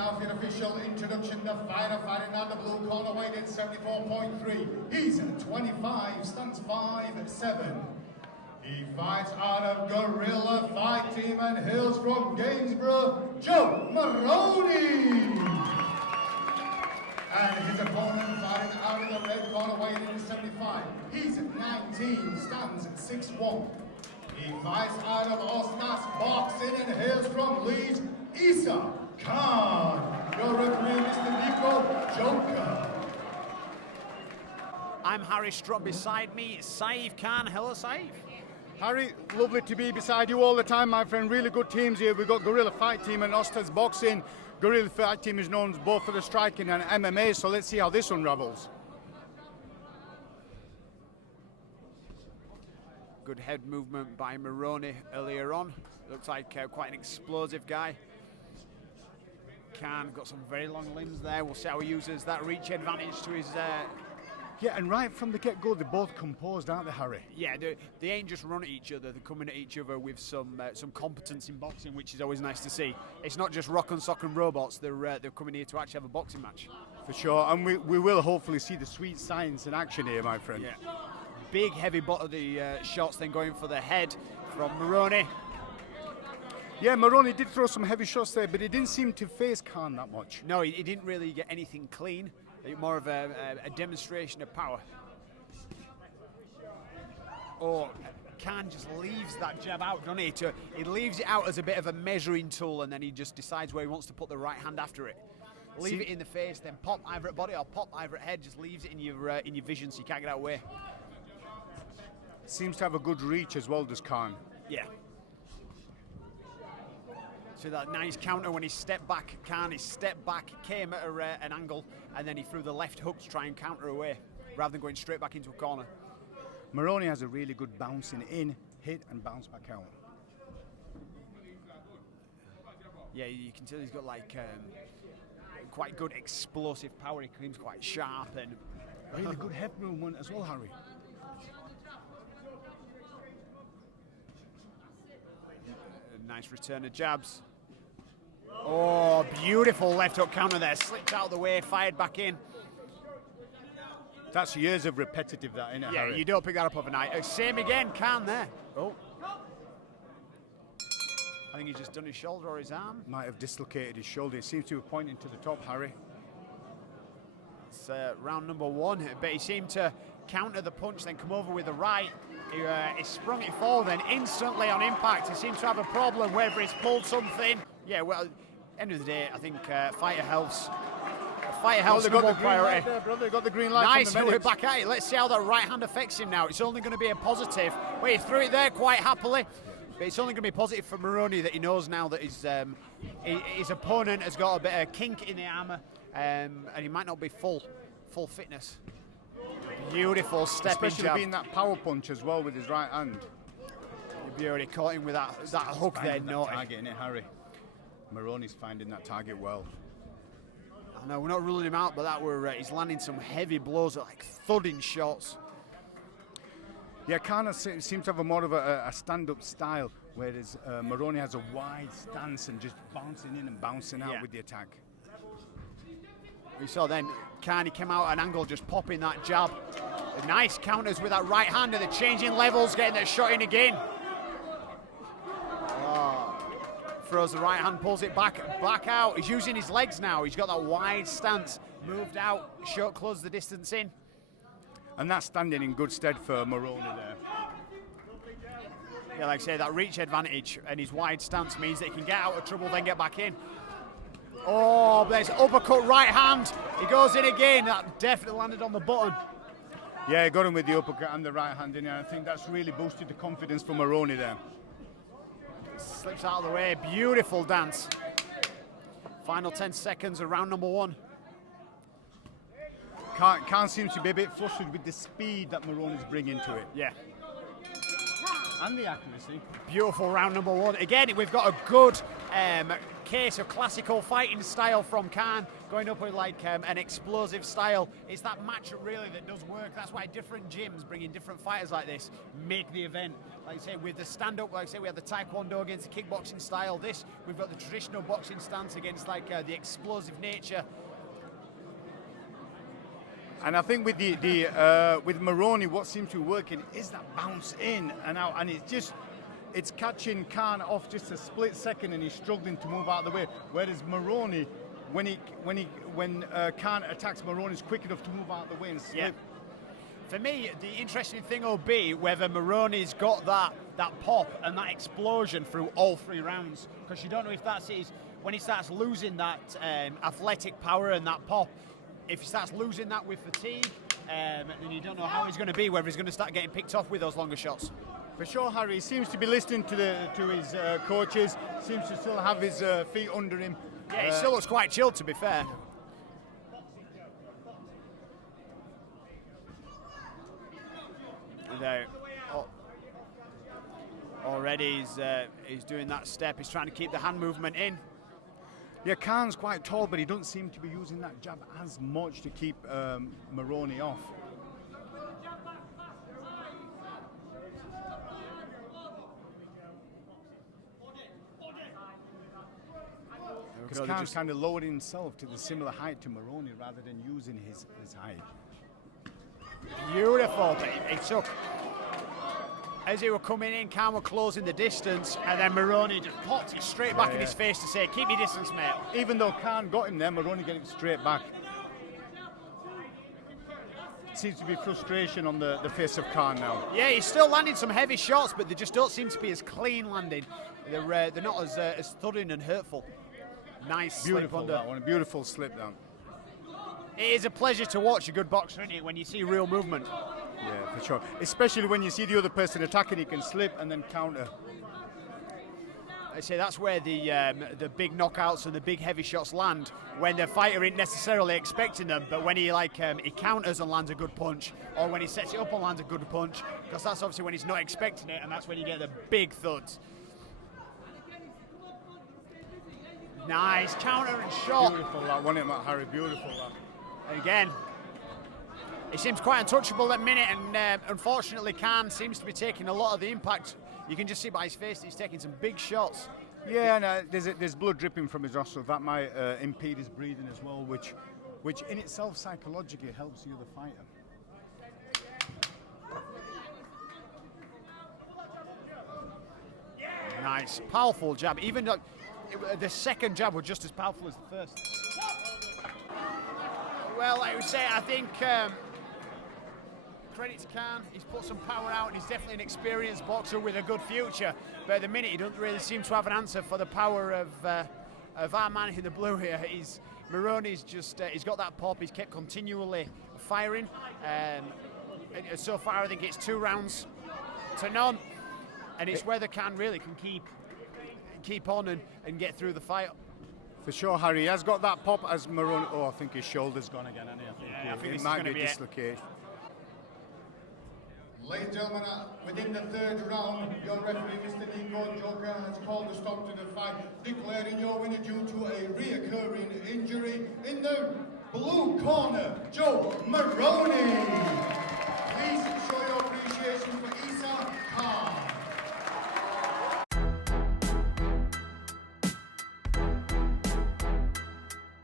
now for the official introduction. The fighter fighting out the blue corner, weight at 74.3. He's 25, stands 5'7". He fights out of Gorilla Fight Team and hails from Gainsborough, Joe Marrone. And his opponent fighting out of the red corner, weighing in 75. He's 19, stands 6'1". He fights out of Osnas Boxing and hails from Leeds, Isaah Khan. Your referee, Mr. Niko'S Joker. I'm Harry Strutt, beside me, Saif Khan. Hello, Saif. Harry, lovely to be beside you all the time, my friend. Really good teams here. We've got Gorilla Fight Team and Ostas Boxing. Gorilla Fight Team is known both for the striking and MMA, so let's see how this unravels. Good head movement by Marrone earlier on. Looks like quite an explosive guy. Khan got some very long limbs there. We'll see how he uses that reach advantage to his... Yeah, and right from the get-go, they're both composed, aren't they, Harry? Yeah, they ain't just run at each other. They're coming at each other with some competence in boxing, which is always nice to see. It's not just rock and sock and robots. They're coming here to actually have a boxing match. For sure, and we will hopefully see the sweet science in action here, my friend. Yeah. Big, heavy body shots, then going for the head from Marrone. Yeah, Marrone did throw some heavy shots there, but he didn't seem to face Khan that much. No, he didn't really get anything clean. More of a demonstration of power. Oh, Khan just leaves that jab out, doesn't he? He leaves it out as a bit of a measuring tool, and then he just decides where he wants to put the right hand after it. Leave it in the face, then pop either at body or pop either at head. Just leaves it in your vision, so you can't get out of the way. Seems to have a good reach as well, does Khan. Yeah. So that nice counter when he stepped back, Khan, his step back came at an angle, and then he threw the left hook to try and counter away, rather than going straight back into a corner. Marrone has a really good bouncing in, hit and bounce back out. Yeah, you can tell he's got like quite good explosive power. He seems quite sharp and really good head movement as well, Harry. Nice return of jabs. Oh, beautiful left hook counter there. Slipped out of the way, fired back in. That's years of repetitive, that, isn't it, yeah, Harry? You don't pick that up overnight. Same again, Khan there. Oh. I think he's just done his shoulder or his arm. Might have dislocated his shoulder. It seems to be pointing to the top, Harry. It's round number one, but he seemed to counter the punch, then come over with the right. He sprung it forward, then instantly on impact, he seems to have a problem, whether he's pulled something. Yeah, well, end of the day, I think fighter health's number one priority. Right there, brother. Got the green light. Nice, we're back at it. Let's see how that right hand affects him now. It's only going to be a positive. Well, he threw it there quite happily, but it's only going to be positive for Marrone that he knows now that his opponent has got a bit of kink in the armour, and he might not be full fitness. Beautiful stepping Especially jab. being that power punch as well with his right hand. You'd be already caught him with that hook there, naughty. Target, innit, Harry? Marrone's finding that target well. I know, we're not ruling him out, but he's landing some heavy blows, like thudding shots. Yeah, Khan seems to have a more of a stand-up style, whereas Marrone has a wide stance and just bouncing in and bouncing out with the attack. We saw then Khan came out at an angle, just popping that jab. Nice counters with that right hand, and the changing levels, getting that shot in again. Throws the right hand, pulls it back out. He's using his legs now. He's got that wide stance, moved out, closed the distance in. And that's standing in good stead for Marrone there. Yeah, like I say, that reach advantage and his wide stance means that he can get out of trouble, then get back in. Oh, there's uppercut right hand. He goes in again. That definitely landed on the button. Yeah, he got him with the uppercut and the right hand in there. I think that's really boosted the confidence for Marrone there. Slips out of the way. Beautiful dance. Final 10 seconds of round number one. Khan seems to be a bit flustered with the speed that Marrone is bringing to it. Yeah. And the accuracy. Beautiful round number one. Again, we've got a good case of classical fighting style from Khan, going up with like an explosive style. It's that matchup really that does work. That's why different gyms bringing different fighters like this make the event. Like I say, with the stand-up, like I say, we have the Taekwondo against the kickboxing style. This, we've got the traditional boxing stance against like the explosive nature. And I think with with Marrone, what seems to be working is that bounce in and out, and it's catching Khan off just a split second, and he's struggling to move out of the way. Whereas Marrone, when Khan attacks, Marrone is quick enough to move out of the way and slip. Yeah. For me, the interesting thing will be whether Marrone's got that pop and that explosion through all 3 rounds, because you don't know if that's his, when he starts losing that athletic power and that pop. If he starts losing that with fatigue, then you don't know how he's going to be, whether he's going to start getting picked off with those longer shots. For sure, Harry, he seems to be listening to his coaches, seems to still have his feet under him. Yeah, he still looks quite chilled, to be fair. Already he's doing that step, he's trying to keep the hand movement in. Yeah, Khan's quite tall, but he doesn't seem to be using that jab as much to keep Marrone off. Because Khan's kind of lowered himself to the similar height to Marrone rather than using his height. Beautiful, but he took, as he were coming in, Khan were closing the distance, and then Marrone just popped it straight back in his face to say, keep your distance, mate. Even though Khan got him there, Marrone got him straight back. Seems to be frustration on the face of Khan now. Yeah, he's still landing some heavy shots, but they just don't seem to be as clean landing. They're not as thudding and hurtful. Nice slip under. That one, a beautiful slip down. It is a pleasure to watch a good boxer, isn't it, when you see real movement. Yeah, for sure. Especially when you see the other person attacking, he can slip and then counter. I say that's where the big knockouts and the big heavy shots land, when the fighter ain't necessarily expecting them, but when he he counters and lands a good punch, or when he sets it up and lands a good punch, because that's obviously when he's not expecting it, and that's when you get the big thuds. Nice counter and shot. Beautiful that, wasn't it, Harry? Beautiful that. And again, he seems quite untouchable at the minute, and unfortunately Khan seems to be taking a lot of the impact. You can just see by his face that he's taking some big shots. Yeah, and there's blood dripping from his nostrils. That might impede his breathing as well, which in itself psychologically helps the other fighter. Nice, powerful jab. Even though the second jab was just as powerful as the first. Well, I would say, I think credit to Khan, he's put some power out, and he's definitely an experienced boxer with a good future. But at the minute, he doesn't really seem to have an answer for the power of our man in the blue here. Marrone's just, he's got that pop, he's kept continually firing. And so far, I think it's 2 rounds to none. And it's whether Khan really can keep on and get through the fight. For sure, Harry. He has got that pop as Marrone. Oh, I think his shoulder's gone again, hasn't he? I think it might be a dislocation. Ladies and gentlemen, within the 3rd round, your referee, Mr. Niko'S Joker, has called a stop to the fight, declaring your winner due to a reoccurring injury. In the blue corner, Joe Marrone. Please show your appreciation for Isaah.